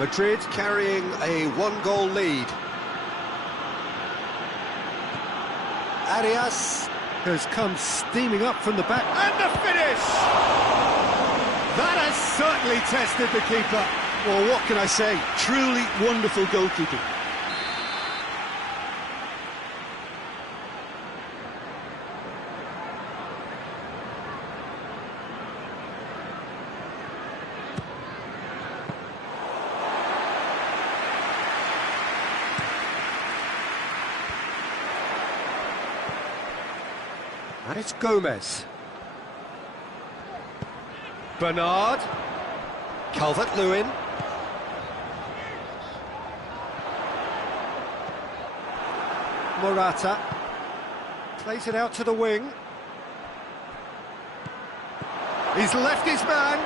Madrid carrying a one-goal lead. Arias has come steaming up from the back. And the finish! That has certainly tested the keeper. Well, what can I say? Truly wonderful goalkeeping. And it's Gomez. Bernard. Calvert-Lewin. Morata. Plays it out to the wing. He's left his man.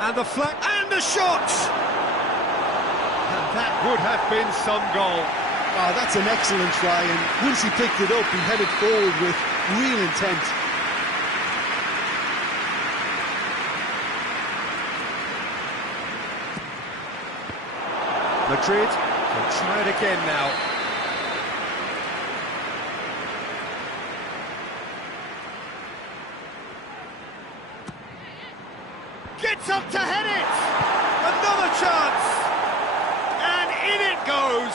And the flag. And the shot! And that would have been some goal. Oh, that's an excellent try, and once he picked it up, he headed forward with real intent. Madrid can try it again now. Gets up to head it! Another chance! And in it goes!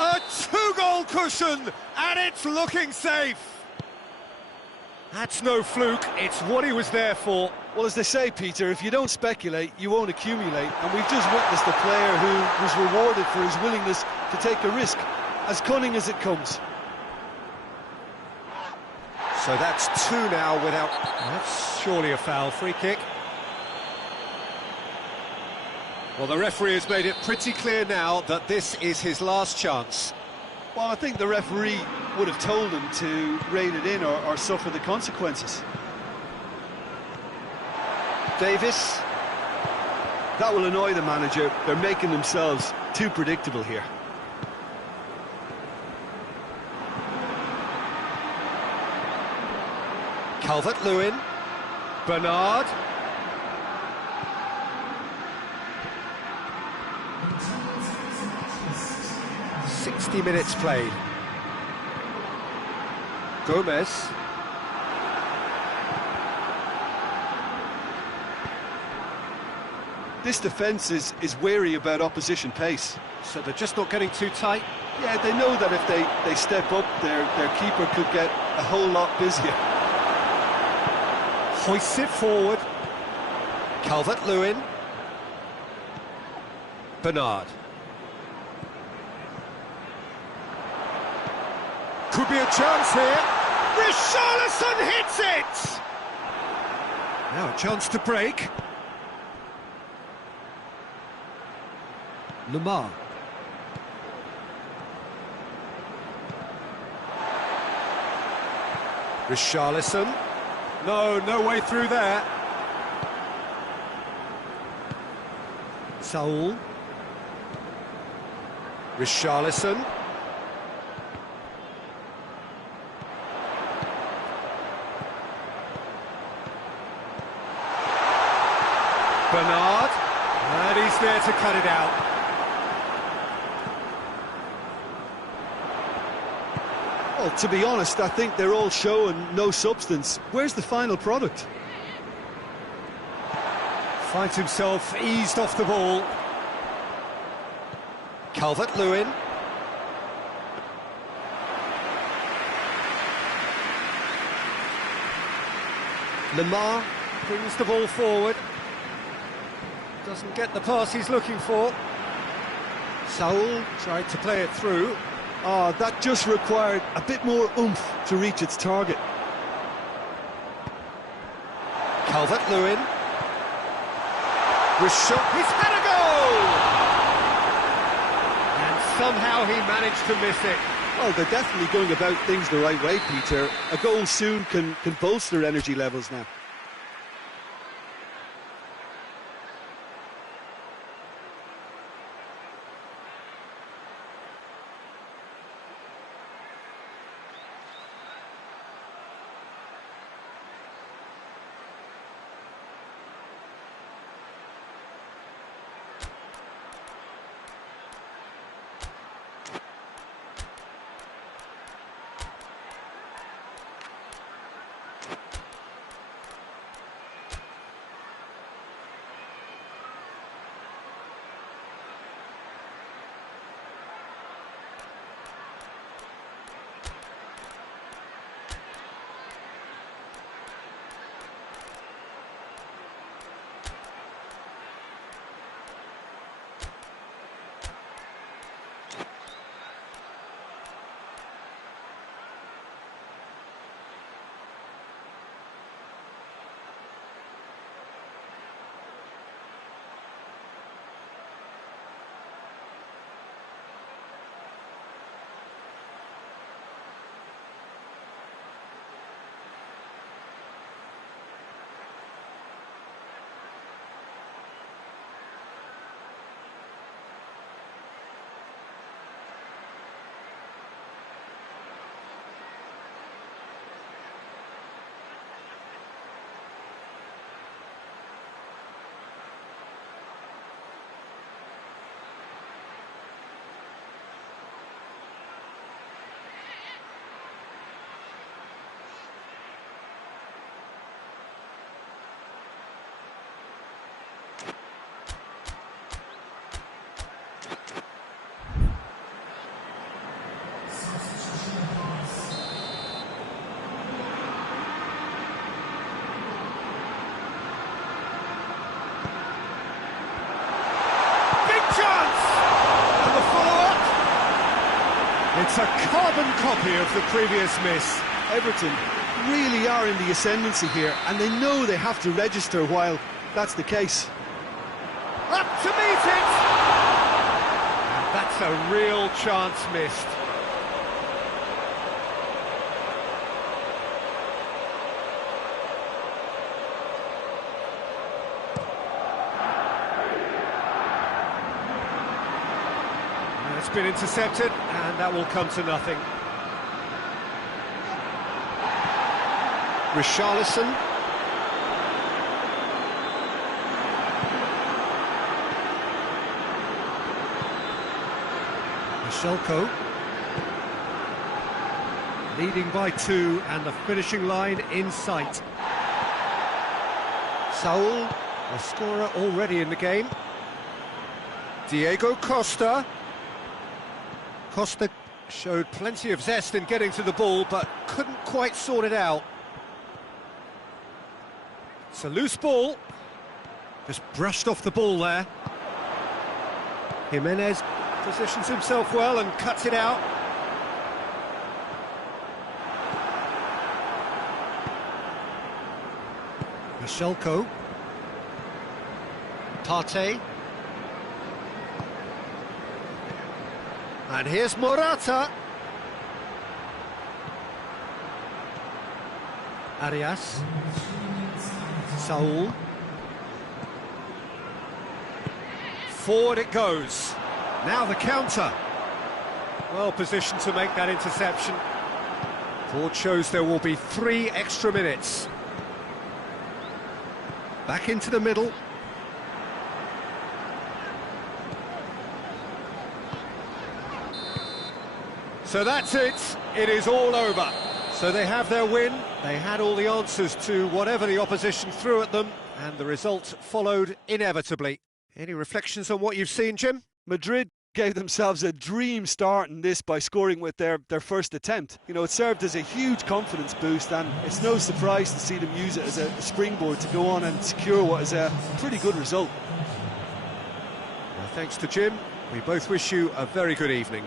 A two-goal cushion, and it's looking safe. That's no fluke, it's what he was there for. Well, as they say, Peter, if you don't speculate, you won't accumulate. And we've just witnessed a player who was rewarded for his willingness to take a risk, as cunning as it comes. So that's two now without... That's surely a foul. Free kick. Well, the referee has made it pretty clear now that this is his last chance. Well, I think the referee would have told him to rein it in or suffer the consequences. Davis. That will annoy the manager. They're making themselves too predictable here. Calvert-Lewin. Bernard. "60 minutes played. Gomez. This defence is wary about opposition pace. So they're just not getting too tight? Yeah, they know that if they step up, their keeper could get a whole lot busier. Hoists it forward. Calvert-Lewin. Bernard. Could be a chance here. Richarlison hits it! Now a chance to break. Lamar. Richarlison. No way through there. Saul. Richarlison. Bernard. And he's there to cut it out. Well, to be honest, I think they're all show and no substance. Where's the final product? Finds himself eased off the ball. Calvert-Lewin. Lamar Brings the ball forward. Doesn't get the pass he's looking for. Saul Tried to play it through. Oh, that just required a bit more oomph to reach its target. Calvert-Lewin. He's had a goal! And somehow he managed to miss it. Well, they're definitely going about things the right way, Peter. A goal soon can bolster energy levels now. It's a carbon copy of the previous miss. Everton really are in the ascendancy here, and they know they have to register while that's the case. Up to meet it! And that's a real chance missed. It's been intercepted, and that will come to nothing. Richarlison. Michelko. Leading by 2, and the finishing line in sight. Saul, a scorer already in the game. Diego Costa. Costa showed plenty of zest in getting to the ball, but couldn't quite sort it out. It's a loose ball. Just brushed off the ball there. Jimenez positions himself well and cuts it out. Michelko. Partey. And here's Morata. Arias. Saul. Forward it goes. Now the counter. Well positioned to make that interception. Board shows there will be 3 extra minutes. Back into the middle. So that's it. It is all over. So they have their win. They had all the answers to whatever the opposition threw at them, and the result followed inevitably. Any reflections on what you've seen, Jim? Madrid gave themselves a dream start in this by scoring with their first attempt. You know, it served as a huge confidence boost, and it's no surprise to see them use it as a springboard to go on and secure what is a pretty good result. Well, thanks to Jim. We both wish you a very good evening.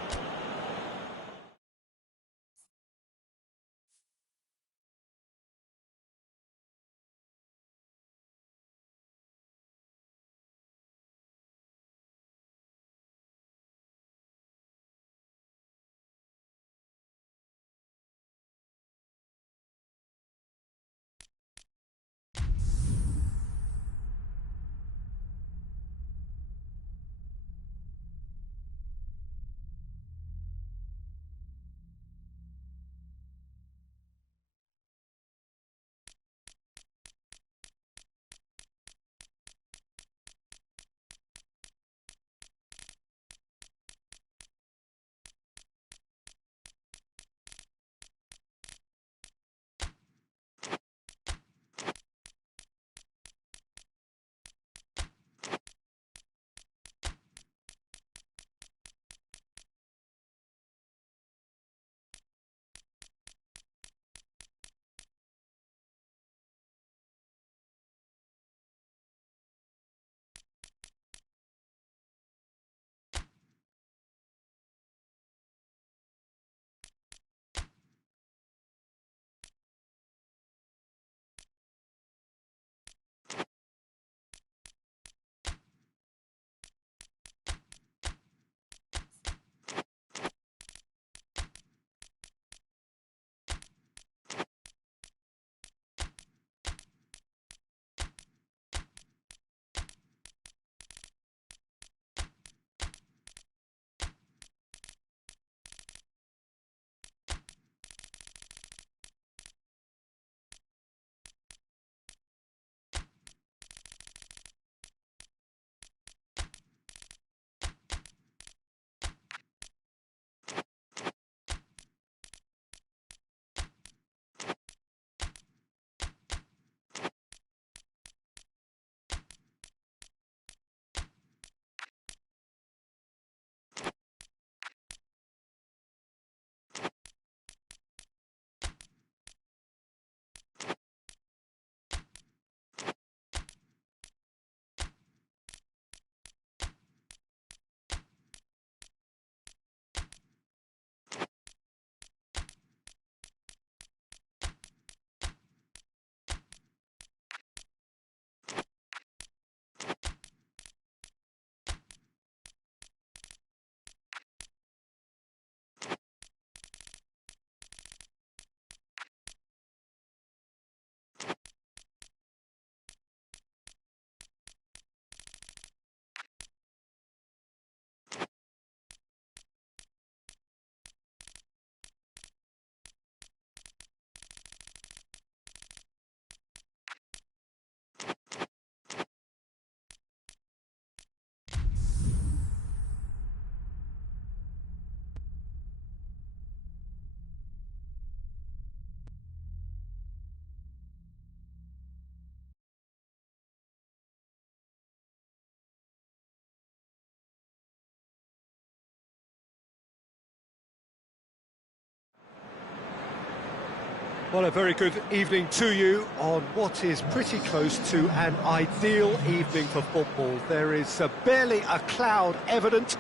Well, a very good evening to you on what is pretty close to an ideal evening for football. There is barely a cloud evident.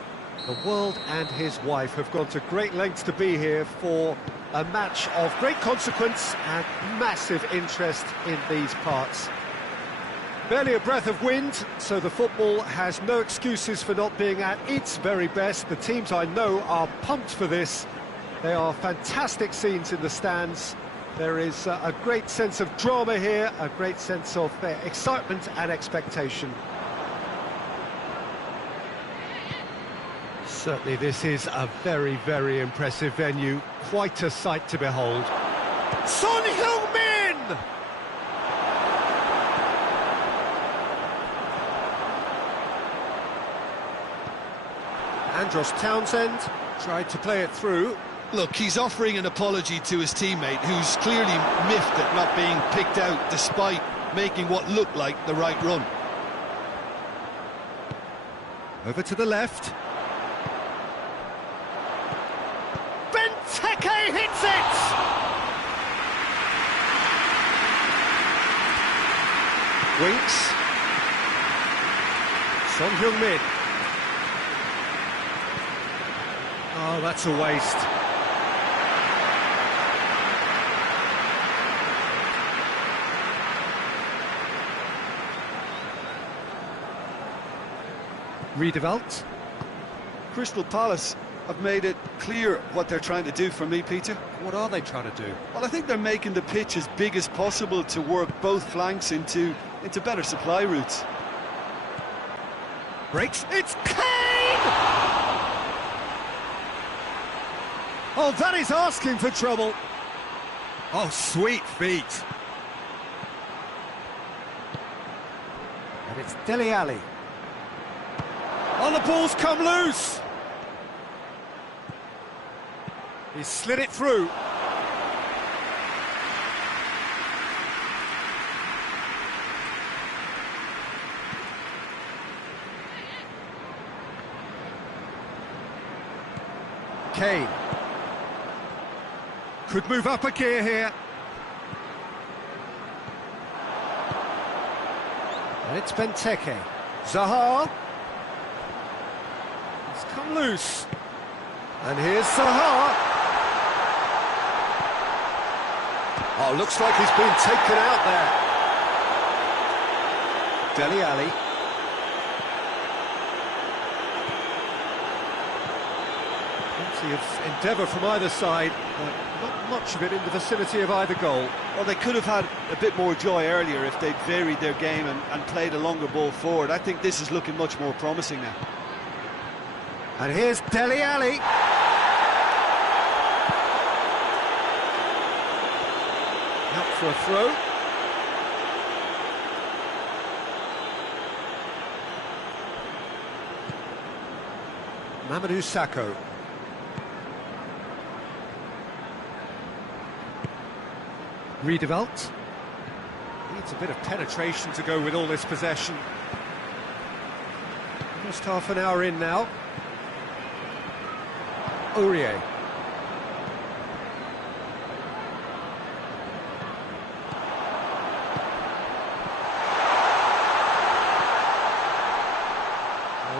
The world and his wife have gone to great lengths to be here for a match of great consequence and massive interest in these parts. Barely a breath of wind, so the football has no excuses for not being at its very best. The teams I know are pumped for this. They are fantastic scenes in the stands. There is a great sense of drama here, a great sense of excitement and expectation. Certainly this is a very, very impressive venue. Quite a sight to behold. Son Heung-min! Andros Townsend tried to play it through. Look, he's offering an apology to his teammate, who's clearly miffed at not being picked out despite making what looked like the right run. Over to the left. Benteke hits it! Winks. Son Heung-min. Oh, that's a waste. Redeveloped. Crystal Palace have made it clear what they're trying to do for me, Peter. What are they trying to do? Well, I think they're making the pitch as big as possible to work both flanks into better supply routes. Breaks. It's Kane! Oh, that is asking for trouble. Oh, sweet feet. And it's Dele Alli. Oh, the ball's come loose. He slid it through. Kane. Could move up a gear here. And it's Benteke. Zaha. It's come loose. And here's Zaha. Oh, looks like he's been taken out there. Dele Alli. Plenty of endeavour from either side, but not much of it in the vicinity of either goal. Well, they could have had a bit more joy earlier if they'd varied their game and played a longer ball forward. I think this is looking much more promising now. And here's Dele Alli. Out for a throw. Mamadou Sakho. Redeveloped. Needs a bit of penetration to go with all this possession. Almost half an hour in now. Aurier.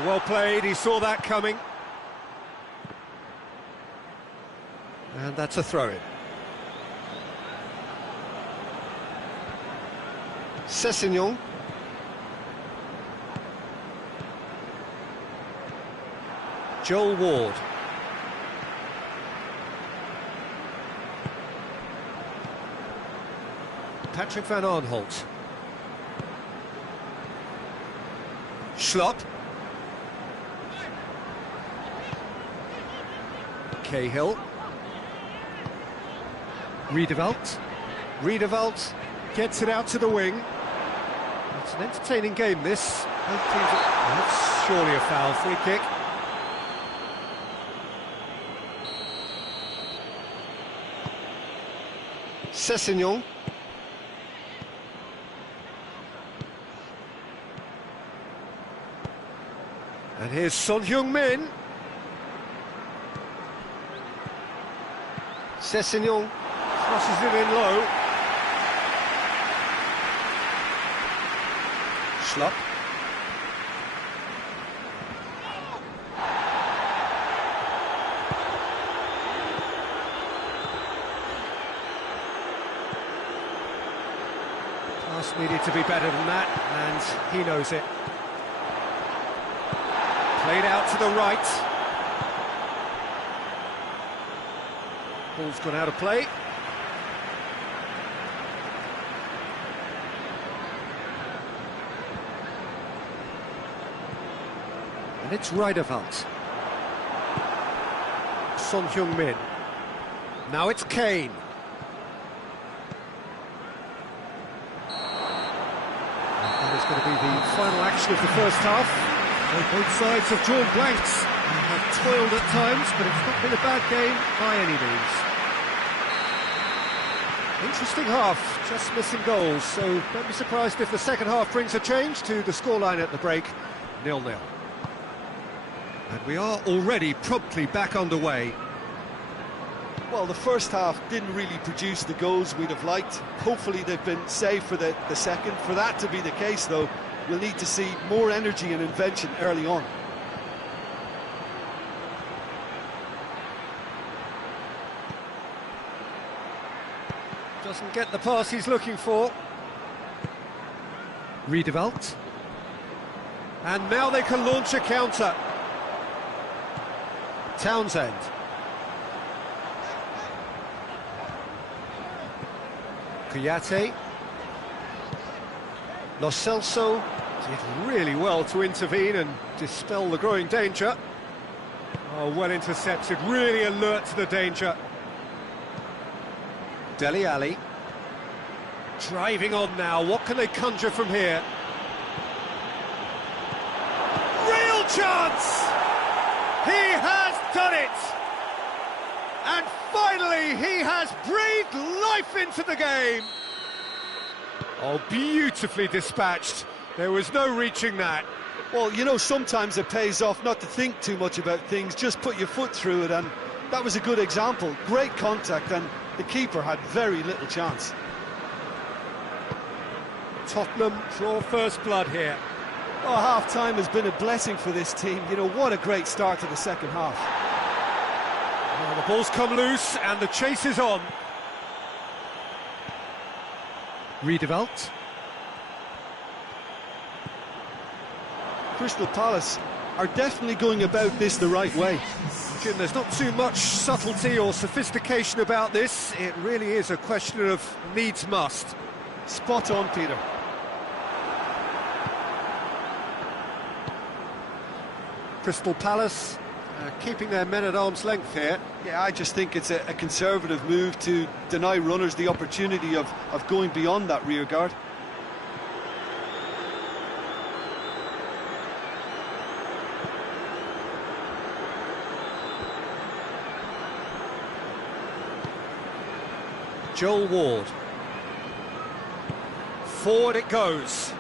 Well played, he saw that coming. And that's a throw-in. Sessegnon. Joel Ward. Patrick van Aanholt. Schlupp. Cahill. Redeveloped. Redeveloped gets it out to the wing. It's an entertaining game, this. That's surely a foul. Free kick. Sessegnon. And here's Son Heung-min. Sessegnon Crosses it in low. Schlupp. Pass needed to be better than that, and he knows it. Played out to the right. Ball's gone out of play. And it's Riederwald. Son Heung-min. Now it's Kane. That is going to be the final action of the first half. So both sides have drawn blanks and have toiled at times, but it's not been a bad game by any means. Interesting half, just missing goals, so don't be surprised if the second half brings a change to the scoreline at the break, 0-0. And we are already promptly back underway. Well, the first half didn't really produce the goals we'd have liked. Hopefully they've been saved for the second. For that to be the case, though, we'll need to see more energy and invention early on. Doesn't get the pass he's looking for. Riederwald. And now they can launch a counter. Townsend. Kouyaté. Lo Celso did really well to intervene and dispel the growing danger. Oh, well intercepted, really alert to the danger. Dele Alli. Driving on now, what can they conjure from here? Real chance! He has done it! And finally, he has breathed life into the game! Oh, beautifully dispatched. There was no reaching that. Well, you know, sometimes it pays off not to think too much about things, just put your foot through it, and that was a good example. Great contact, and the keeper had very little chance. Tottenham draw first blood here. Oh, half-time has been a blessing for this team. You know, what a great start to the second half. Well, the ball's come loose and the chase is on. Riederwald. Crystal Palace are definitely going about this the right way. Jim, there's not too much subtlety or sophistication about this. It really is a question of needs must. Spot on, Peter. Crystal Palace keeping their men at arm's length here. Yeah, I just think it's a conservative move to deny runners the opportunity of going beyond that rear guard. Joel Ward. Forward it goes.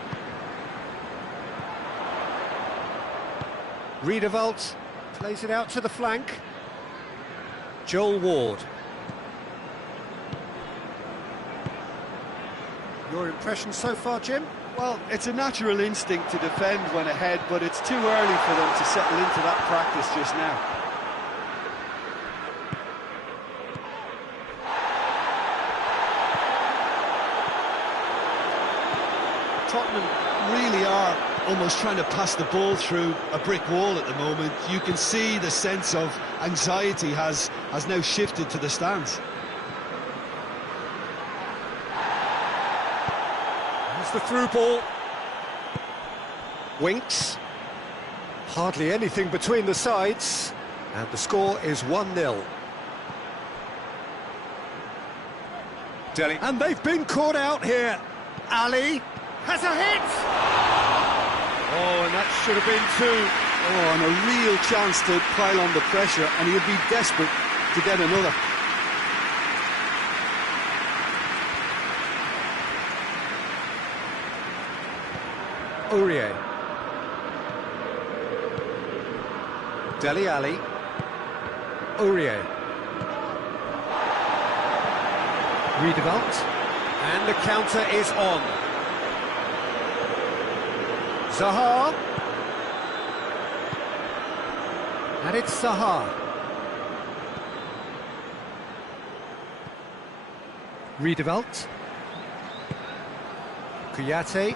Riederwald plays it out to the flank. Joel Ward. Your impression so far, Jim? Well, it's a natural instinct to defend when ahead, but it's too early for them to settle into that practice just now. Tottenham really are almost trying to pass the ball through a brick wall at the moment. You can see the sense of anxiety has now shifted to the stands. There's the through ball. Winks. Hardly anything between the sides. And the score is 1-0. Dele. And they've been caught out here. Ali has a hit! Oh, and that should have been two. Oh, and a real chance to pile on the pressure, and he'll be desperate to get another. Aurier. Dele Alli. Aurier. Redeveloped, and the counter is on. Zaha, and it's Zaha. Redeveloped. Kuyate.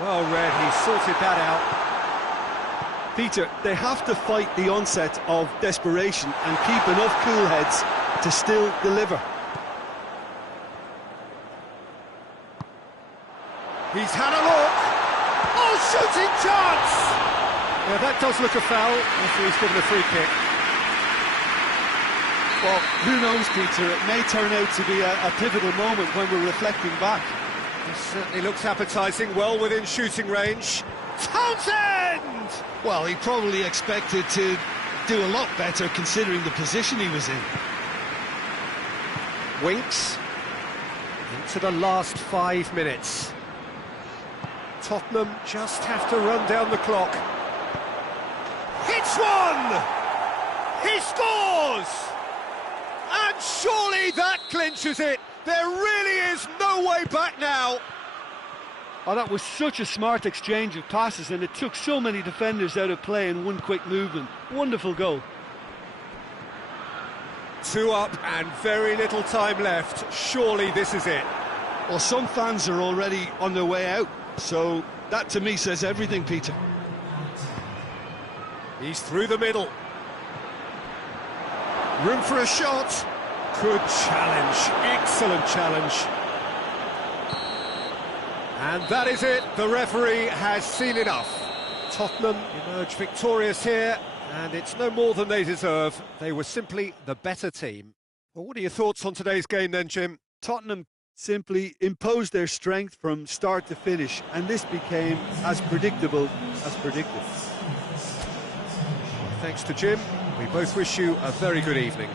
Well read, he sorted that out. Peter, they have to fight the onset of desperation and keep enough cool heads to still deliver. He's had a look. Oh, shooting chance! Yeah, that does look a foul. Referee's given a free kick. Well, who knows, Peter? It may turn out to be a pivotal moment when we're reflecting back. It certainly looks appetising, well within shooting range. Townsend! Well, he probably expected to do a lot better considering the position he was in. Winks into the last 5 minutes. Tottenham just have to run down the clock. Hits one! He scores! And surely that clinches it. There really is no way back now. Oh, that was such a smart exchange of passes, and it took so many defenders out of play in one quick movement. Wonderful goal. 2 up and very little time left. Surely this is it. Well, some fans are already on their way out, so that to me says everything, Peter. He's through the middle. Room for a shot. Good challenge, excellent challenge. And that is it, the referee has seen enough. Tottenham emerge victorious here, and it's no more than they deserve. They were simply the better team. Well, what are your thoughts on today's game then, Jim? Tottenham simply imposed their strength from start to finish, and this became as predictable as predicted. Thanks to Jim. We both wish you a very good evening.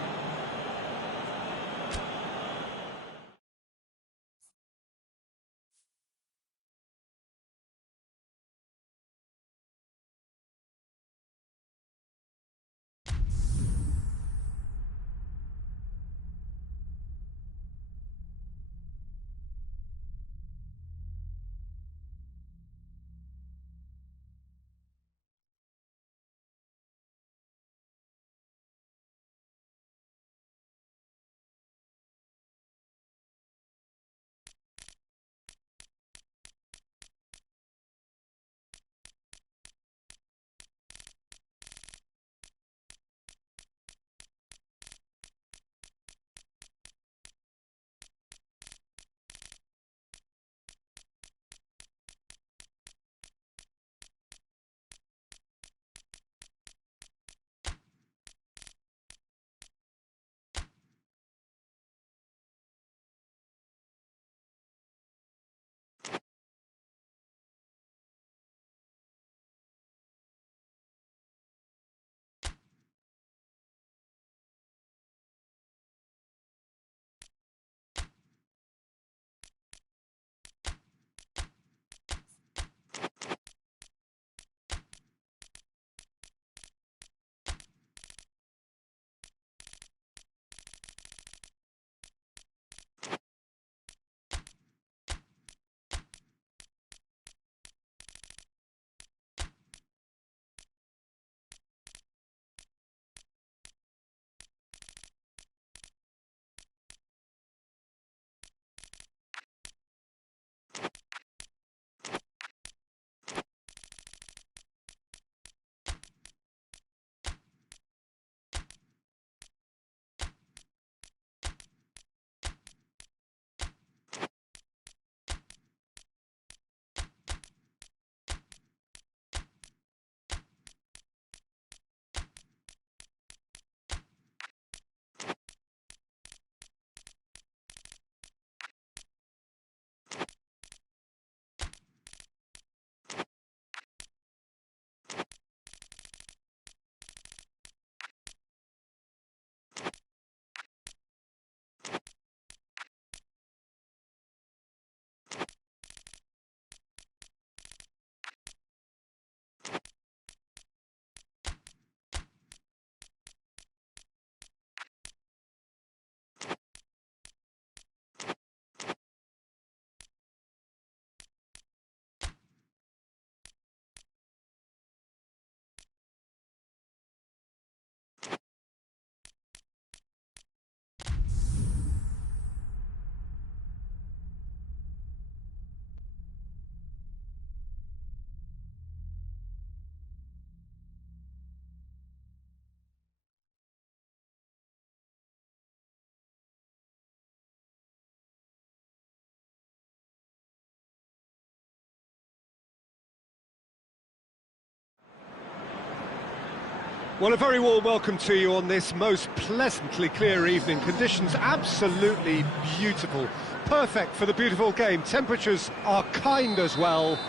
Well, a very warm welcome to you on this most pleasantly clear evening. Conditions absolutely beautiful. Perfect for the beautiful game. Temperatures are kind as well.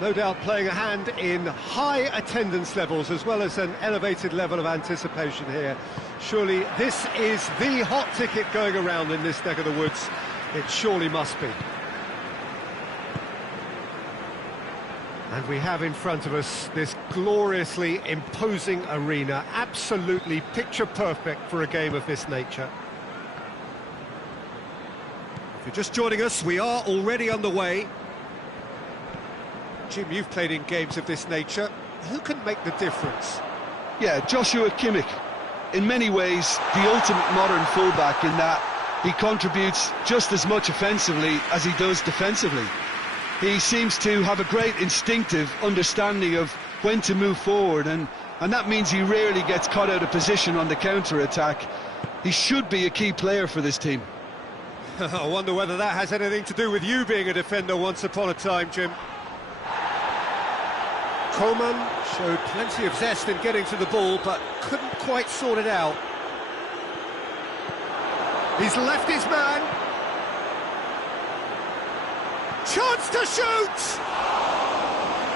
No doubt playing a hand in high attendance levels as well as an elevated level of anticipation here. Surely this is the hot ticket going around in this neck of the woods. It surely must be. And we have in front of us this gloriously imposing arena, absolutely picture perfect for a game of this nature. If you're just joining us, we are already underway. Jim, you've played in games of this nature. Who can make the difference? Yeah, Joshua Kimmich. In many ways, the ultimate modern fullback in that he contributes just as much offensively as he does defensively. He seems to have a great instinctive understanding of when to move forward, and that means he rarely gets caught out of position on the counter-attack. He should be a key player for this team. I wonder whether that has anything to do with you being a defender once upon a time, Jim. Coman showed plenty of zest in getting to the ball, but couldn't quite sort it out. He's left his man. Chance to shoot!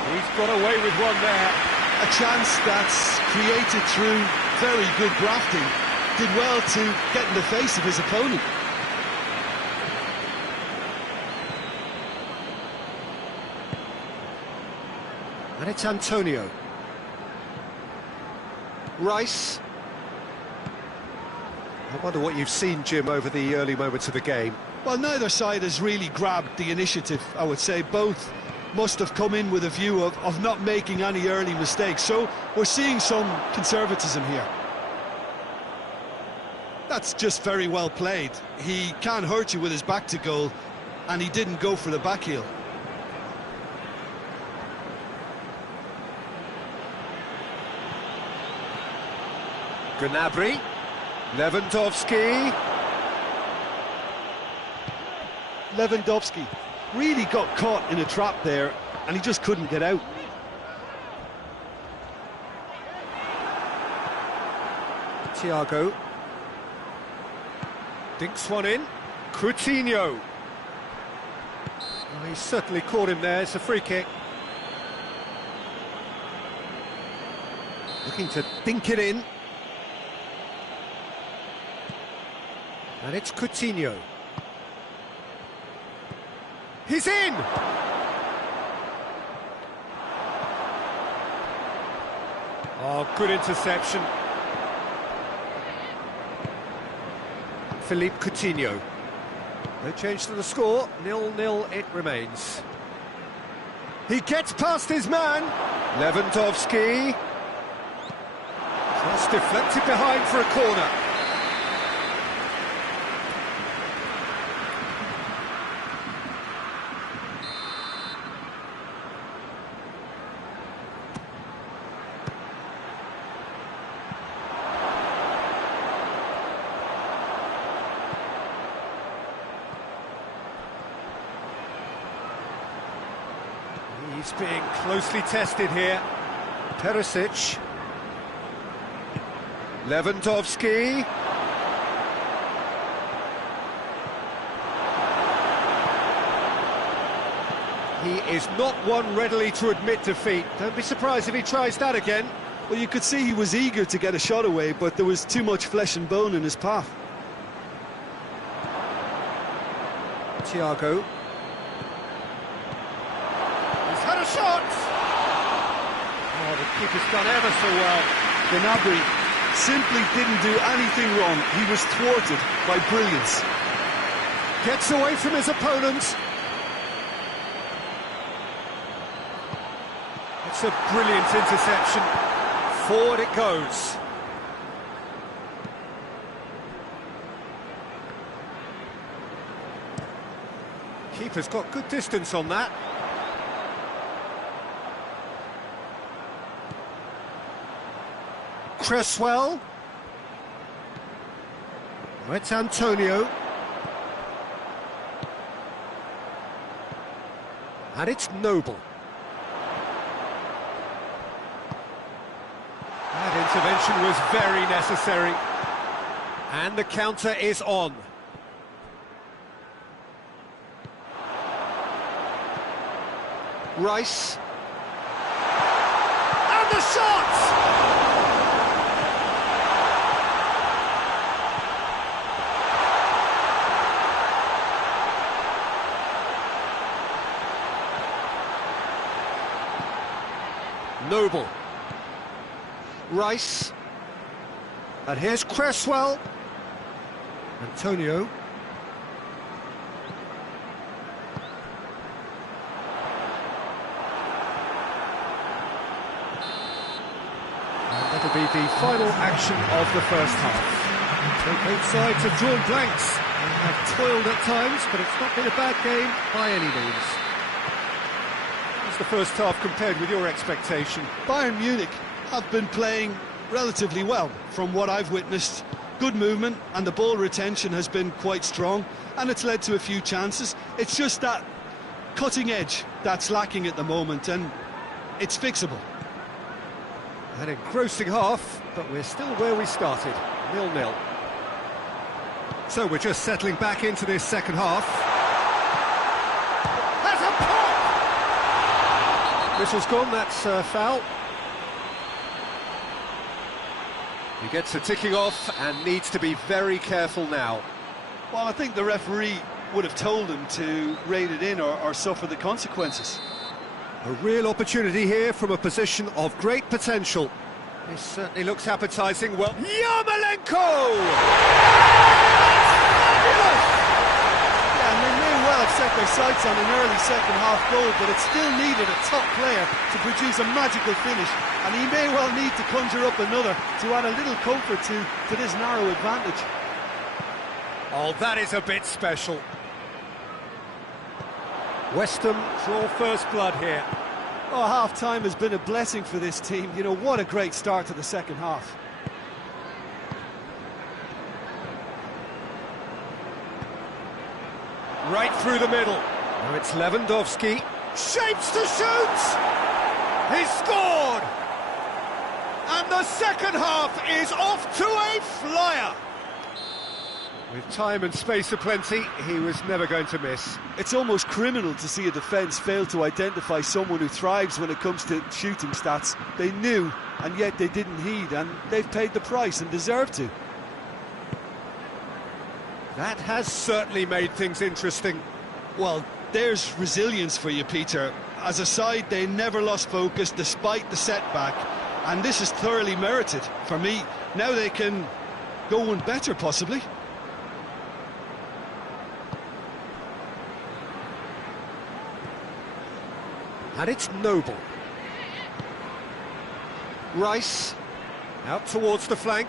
He's got away with one there. A chance that's created through very good grafting. Did well to get in the face of his opponent. And it's Antonio. Rice. I wonder what you've seen, Jim, over the early moments of the game. Well, neither side has really grabbed the initiative, I would say. Both must have come in with a view of not making any early mistakes. So we're seeing some conservatism here. That's just very well played. He can't hurt you with his back to goal, and he didn't go for the back heel. Gnabry, Lewandowski. Lewandowski really got caught in a trap there, and he just couldn't get out. Thiago. Dinks one in. Coutinho. Oh, he certainly caught him there. It's a free kick. Looking to dink it in. And it's Coutinho. He's in! Oh, good interception. Philippe Coutinho. No change to the score, 0-0 it remains. He gets past his man. Lewandowski. Just deflected behind for a corner. He's being closely tested here. Perisic. Lewandowski. He is not one readily to admit defeat. Don't be surprised if he tries that again. Well, you could see he was eager to get a shot away, but there was too much flesh and bone in his path. Thiago. Had a shot! Oh, the keeper's done ever so well. Gnabry simply didn't do anything wrong. He was thwarted by brilliance. Gets away from his opponent. It's a brilliant interception. Forward it goes. Keeper's got good distance on that. Cresswell. Oh, it's Antonio. And it's Noble. Bad intervention was very necessary. And the counter is on. Rice. And the shot! Noble. Rice. And here's Cresswell. Antonio. And that'll be the final action of the first half. So both sides have drawn blanks and have toiled at times, but it's not been a bad game by any means. How's the first half compared with your expectation? Bayern Munich have been playing relatively well from what I've witnessed. Good movement and the ball retention has been quite strong and it's led to a few chances. It's just that cutting edge that's lacking at the moment and it's fixable. An engrossing half, but we're still where we started, 0-0. So we're just settling back into this second half. That's a pop! Whistle's gone, that's a foul. He gets a ticking off and needs to be very careful now. Well, I think the referee would have told him to rein it in or suffer the consequences. A real opportunity here from a position of great potential. This certainly looks appetising. Well, Yarmolenko! Yeah, and they may well have set their sights on an early second-half goal, but it still needed a top player to produce a magical finish, and he may well need to conjure up another to add a little comfort to this narrow advantage. Oh, that is a bit special. West Ham draw first blood here. Oh, half-time has been a blessing for this team. You know, what a great start to the second half. Right through the middle. Now it's Lewandowski. Shapes to shoot! He's scored! And the second half is off to a flyer! With time and space aplenty, he was never going to miss. It's almost criminal to see a defence fail to identify someone who thrives when it comes to shooting stats. They knew, and yet they didn't heed, and they've paid the price and deserve to. That has certainly made things interesting. Well, there's resilience for you, Peter. As a side, they never lost focus despite the setback, and this is thoroughly merited for me. Now they can go one better, possibly. And it's Noble. Rice, out towards the flank.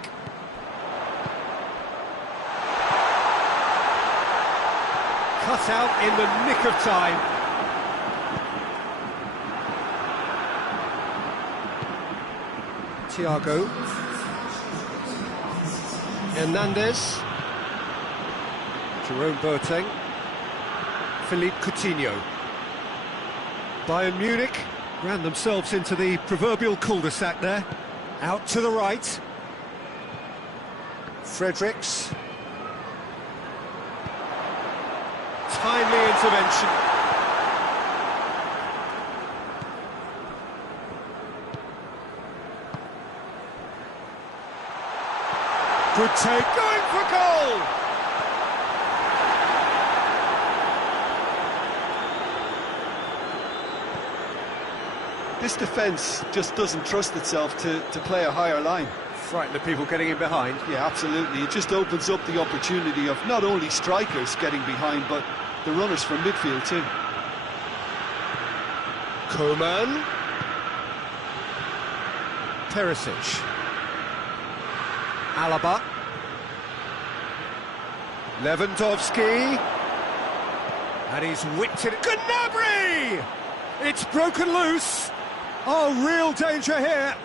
Cut out in the nick of time. Thiago. Hernandez. Jerome Boateng. Philippe Coutinho. Bayern Munich ran themselves into the proverbial cul-de-sac there. Out to the right. Fredericks. Timely intervention. Good take, going for goal! This defence just doesn't trust itself to play a higher line. Frighten the people getting in behind. Yeah, absolutely. It just opens up the opportunity of not only strikers getting behind, but the runners from midfield too. Koeman. Perisic. Alaba. Lewandowski. And he's whipped it. Gnabry! It's broken loose. Oh, real danger here.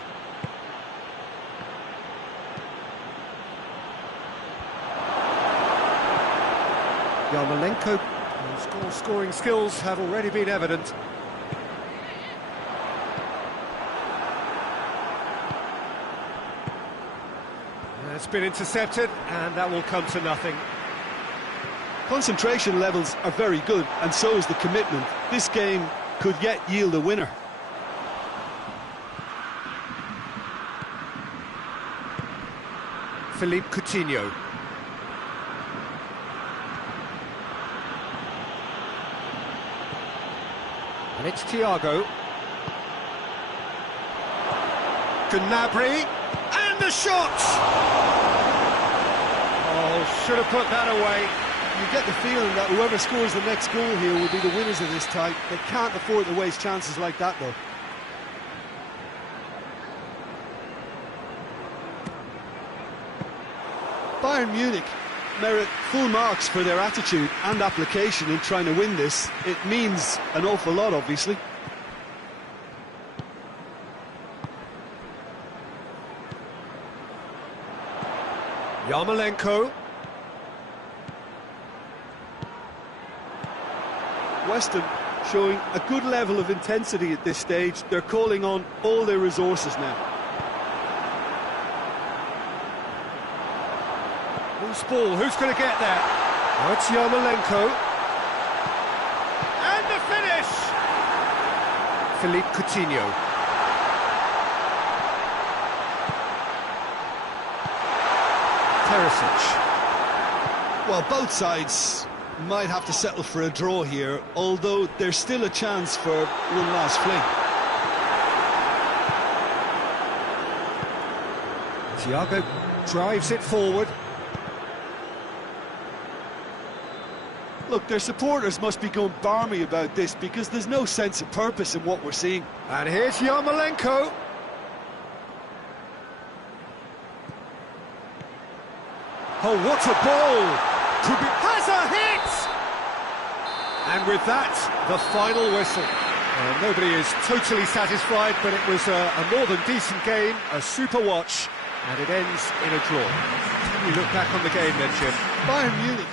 Yarmolenko, whose scoring skills have already been evident. It's been intercepted, and that will come to nothing. Concentration levels are very good, and so is the commitment. This game could yet yield a winner. Philippe Coutinho. And it's Thiago. Gnabry. And the shot! Oh, should have put that away. You get the feeling that whoever scores the next goal here will be the winners of this tie. They can't afford to waste chances like that, though. Bayern Munich merit full marks for their attitude and application in trying to win this. It means an awful lot, obviously. Yarmolenko. West Ham showing a good level of intensity at this stage. They're calling on all their resources now. Loose ball, who's going to get there? Oh, it's Yarmolenko. And the finish! Philippe Coutinho. Perisic. Well, both sides might have to settle for a draw here, although there's still a chance for one last fling. Thiago drives it forward. Look, their supporters must be going barmy about this because there's no sense of purpose in what we're seeing. And here's Yarmolenko. Oh, what a ball! Has a hit! And with that, the final whistle. Nobody is totally satisfied, but it was a more than decent game, a super watch, and it ends in a draw. You look back on the game then, Jim. Bayern Munich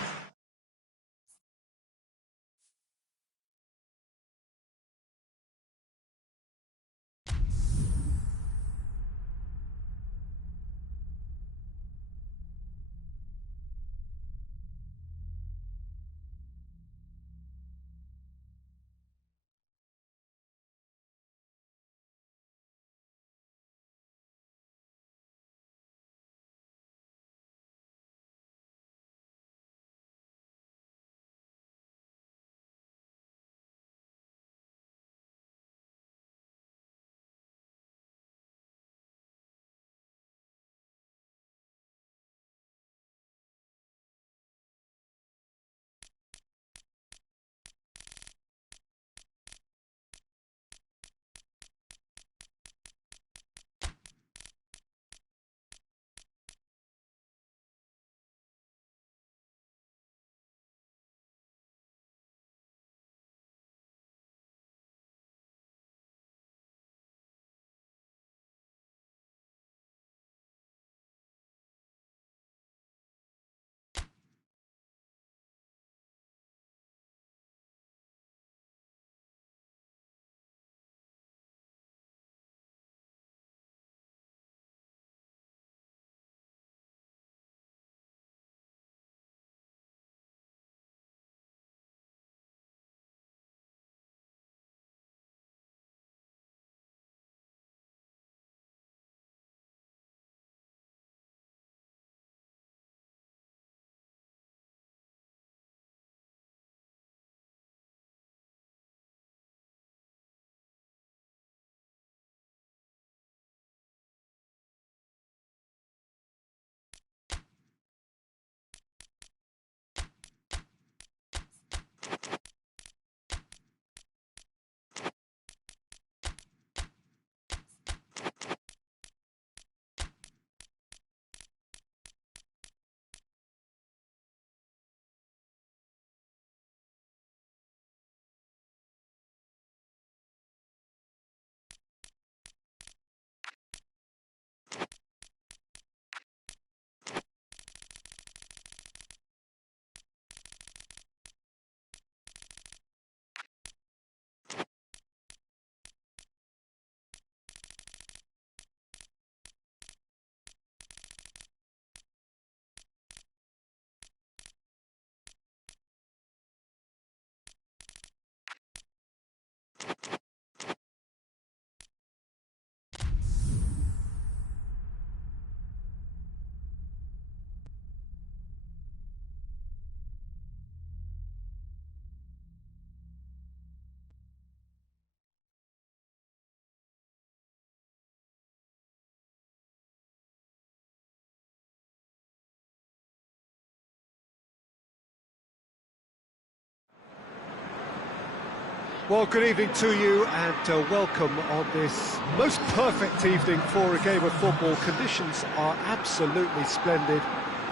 Well, good evening to you and welcome on this most perfect evening for a game of football. Conditions are absolutely splendid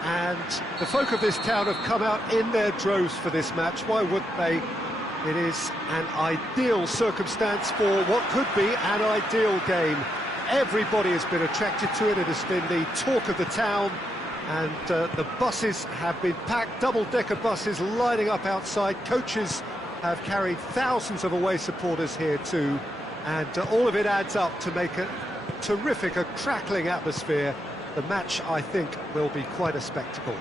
and the folk of this town have come out in their droves for this match. Why wouldn't they? It is an ideal circumstance for what could be an ideal game. Everybody has been attracted to it. It has been the talk of the town and the buses have been packed, double-decker buses lining up outside. Coaches have carried thousands of away supporters here too, and all of it adds up to make a terrific, a crackling atmosphere. The match, I think, will be quite a spectacle.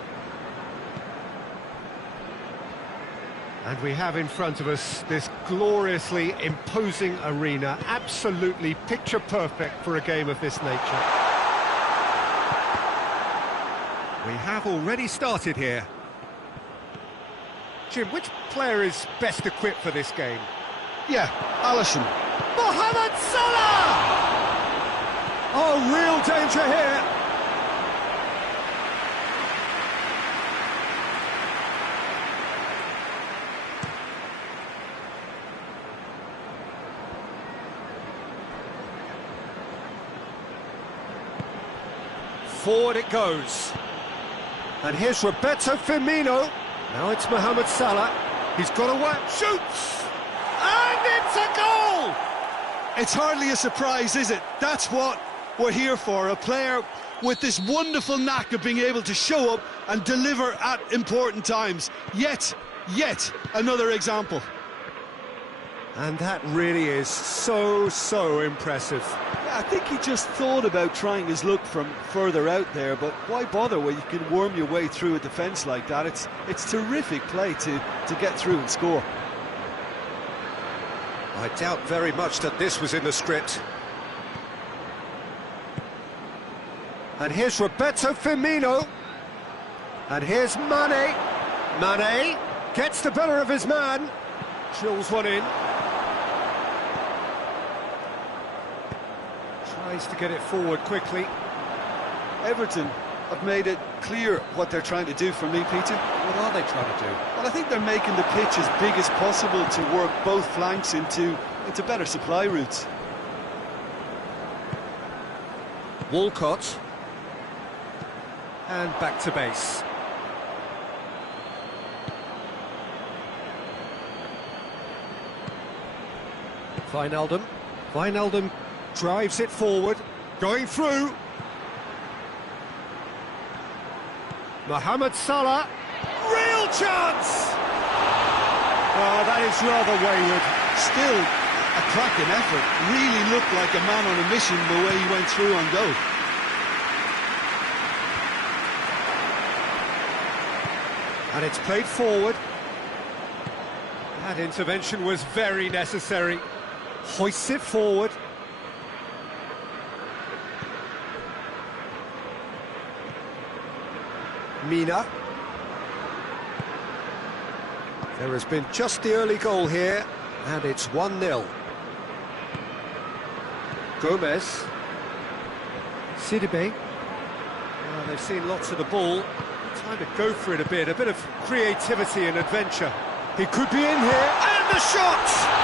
And we have in front of us this gloriously imposing arena, absolutely picture-perfect for a game of this nature. We have already started here. Jim, which player is best equipped for this game? Yeah, Alisson. Mohamed Salah! Oh, real danger here. Forward it goes. And here's Roberto Firmino. Now it's Mohamed Salah. He's got away. Shoots! And it's a goal! It's hardly a surprise, is it? That's what we're here for. A player with this wonderful knack of being able to show up and deliver at important times. Yet another example. And that really is so impressive. Yeah, I think he just thought about trying his luck from further out there, but why bother when you can worm your way through a defence like that? It's terrific play to get through and score. I doubt very much that this was in the script. And here's Roberto Firmino. And here's Mane. Mane gets the better of his man. Drills one in. Tries to get it forward quickly. Everton have made it clear what they're trying to do for me, Peter. What are they trying to do? Well, I think they're making the pitch as big as possible to work both flanks into better supply routes. Walcott. And back to base. Wijnaldum. Wijnaldum drives it forward, going through. Mohamed Salah, real chance! Oh, that is rather wayward. Still a cracking effort. Really looked like a man on a mission the way he went through on goal. And it's played forward. That intervention was very necessary. Hoists it forward. Mina. There has been just the early goal here, and it's 1-0. Gomez. Sidibe. Oh, they've seen lots of the ball. Time to go for it a bit of creativity and adventure. He could be in here, and the shot!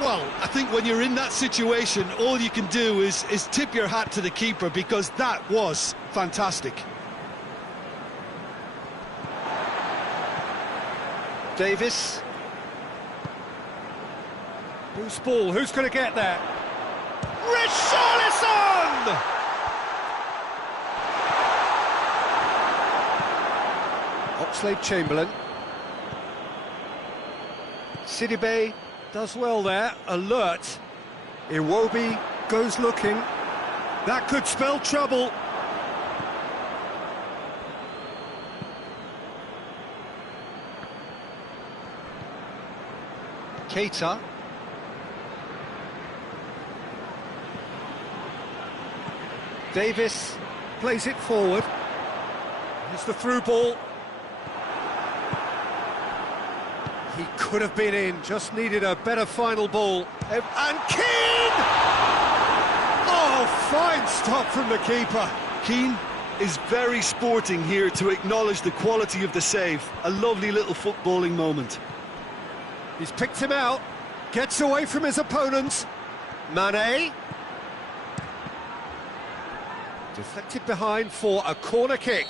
Well, I think when you're in that situation, all you can do is tip your hat to the keeper, because that was fantastic. Davis. Loose ball, who's going to get there? Richarlison! Oxlade-Chamberlain. Sidibe does well there, alert. Iwobi goes looking. That could spell trouble. Keita. Davis plays it forward. It's the through ball. He could have been in, just needed a better final ball. And Keane! Oh, fine stop from the keeper. Keane is very sporting here to acknowledge the quality of the save. A lovely little footballing moment. He's picked him out, gets away from his opponent. Mane. Deflected behind for a corner kick.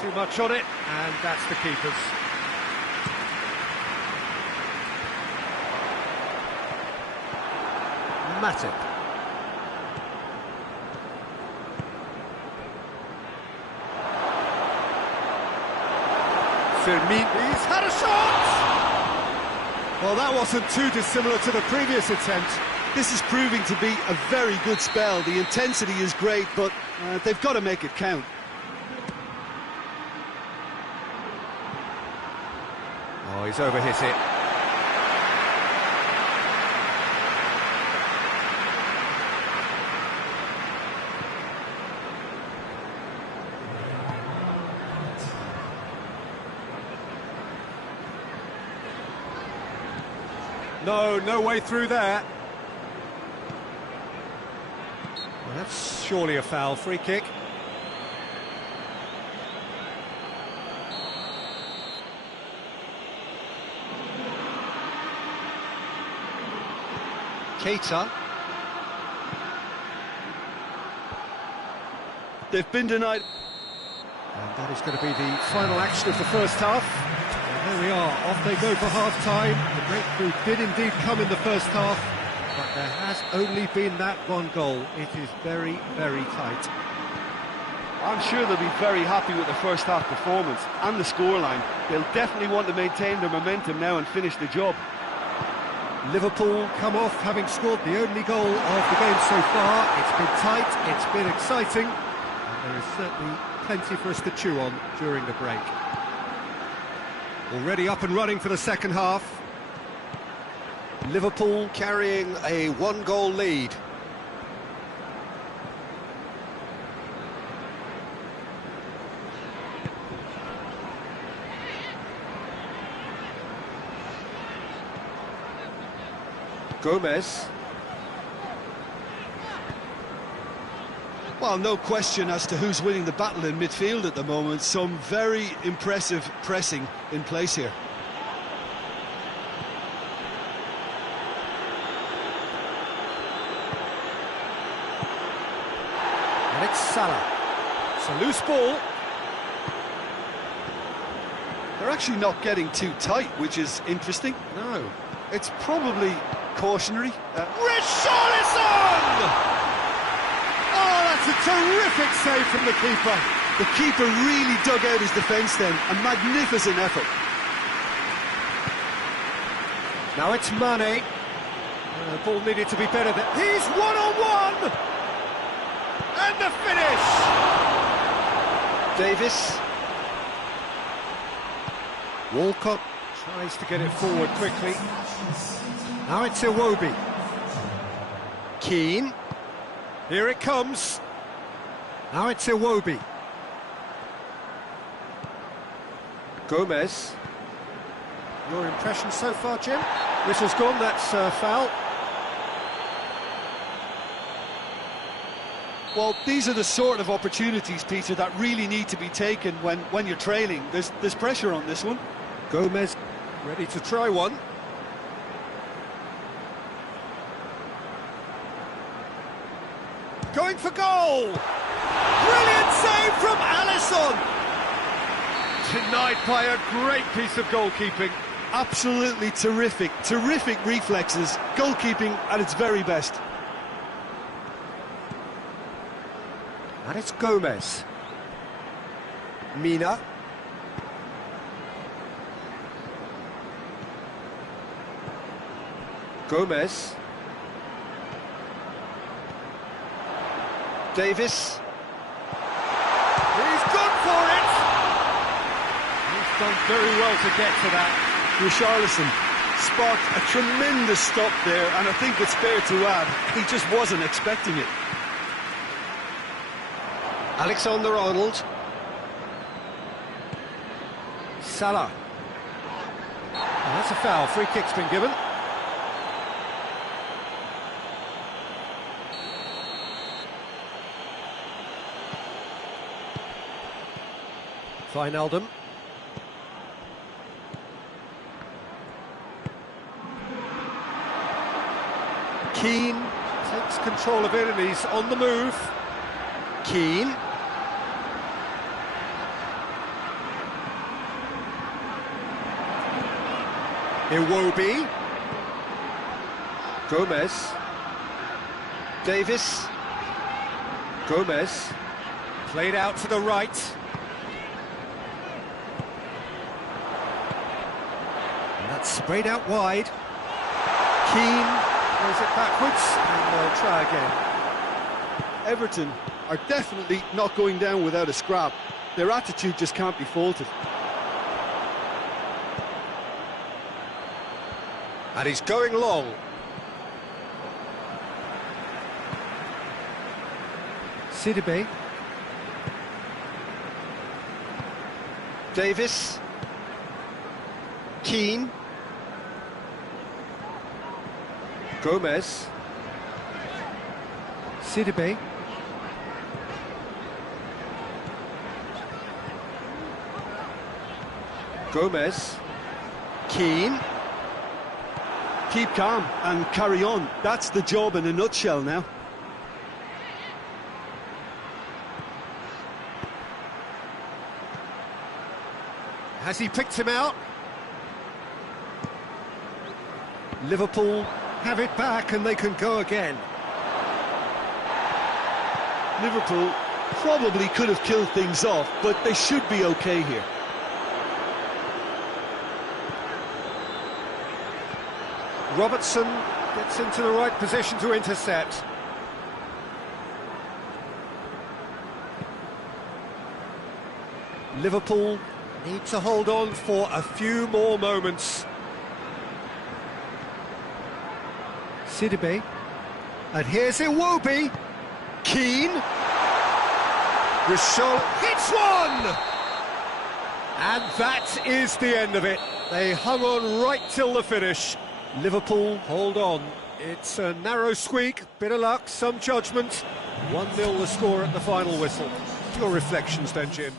Too much on it, and that's the keeper's. Matip. He's had a shot! Well, that wasn't too dissimilar to the previous attempt. This is proving to be a very good spell. The intensity is great, but they've got to make it count. Oh, he's overhit it. No way through there. Well, that's surely a foul. Free kick. Keita. They've been denied. And that is going to be the final action of the first half. There we are, off they go for half-time. The breakthrough did indeed come in the first half, but there has only been that one goal. It is very, very tight. I'm sure they'll be very happy with the first half performance and the scoreline. They'll definitely want to maintain their momentum now and finish the job. Liverpool come off having scored the only goal of the game so far. It's been tight, it's been exciting, and there is certainly plenty for us to chew on during the break. Already up and running for the second half. Liverpool carrying a one-goal lead. Gomez. Well, no question as to who's winning the battle in midfield at the moment. Some very impressive pressing in place here. And it's Salah. It's a loose ball. They're actually not getting too tight, which is interesting. No. It's probably cautionary. Richarlison! Oh, that's a terrific save from the keeper. The keeper really dug out his defence then. A magnificent effort. Now it's Mane. The ball needed to be better than... He's one-on-one! And the finish! Davis. Walcott tries to get it forward quickly. Now it's Iwobi. Keane. Here it comes. Now it's Iwobi. Gomez. Your impression so far, Jim? Whistle's gone, that's foul. Well, these are the sort of opportunities, Peter, that really need to be taken when you're trailing. There's pressure on this one. Gomez ready to try one. Going for goal! Brilliant save from Alisson! Denied by a great piece of goalkeeping. Absolutely terrific reflexes, goalkeeping at its very best. And it's Gomez. Mina. Gomez. Davis. He's gone for it! He's done very well to get to that. Richarlison sparked a tremendous stop there, and I think it's fair to add, he just wasn't expecting it. Alexander-Arnold. Salah. Oh, that's a foul. Free kick's been given. Wijnaldum. Keane takes control of it and he's on the move. Keane. Iwobi. Gomez. Davis. Gomez. Played out to the right. And that's sprayed out wide. Keane plays it backwards and they'll try again. Everton are definitely not going down without a scrap. Their attitude just can't be faulted. And he's going long. Sidibe. Davis. Keane. Gomez. Sidibe. Gomez. Keane. Keep calm and carry on. That's the job in a nutshell now. Has he picked him out? Liverpool have it back and they can go again. Liverpool probably could have killed things off, but they should be okay here. Robertson gets into the right position to intercept. Liverpool need to hold on for a few more moments. Sidibe. And here's Iwobi. Keane. Richaud hits one! And that is the end of it. They hung on right till the finish. Liverpool hold on. It's a narrow squeak, bit of luck, some judgment. 1-0 the score at the final whistle. Your reflections then, Jim?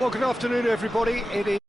Well, good afternoon, everybody. It is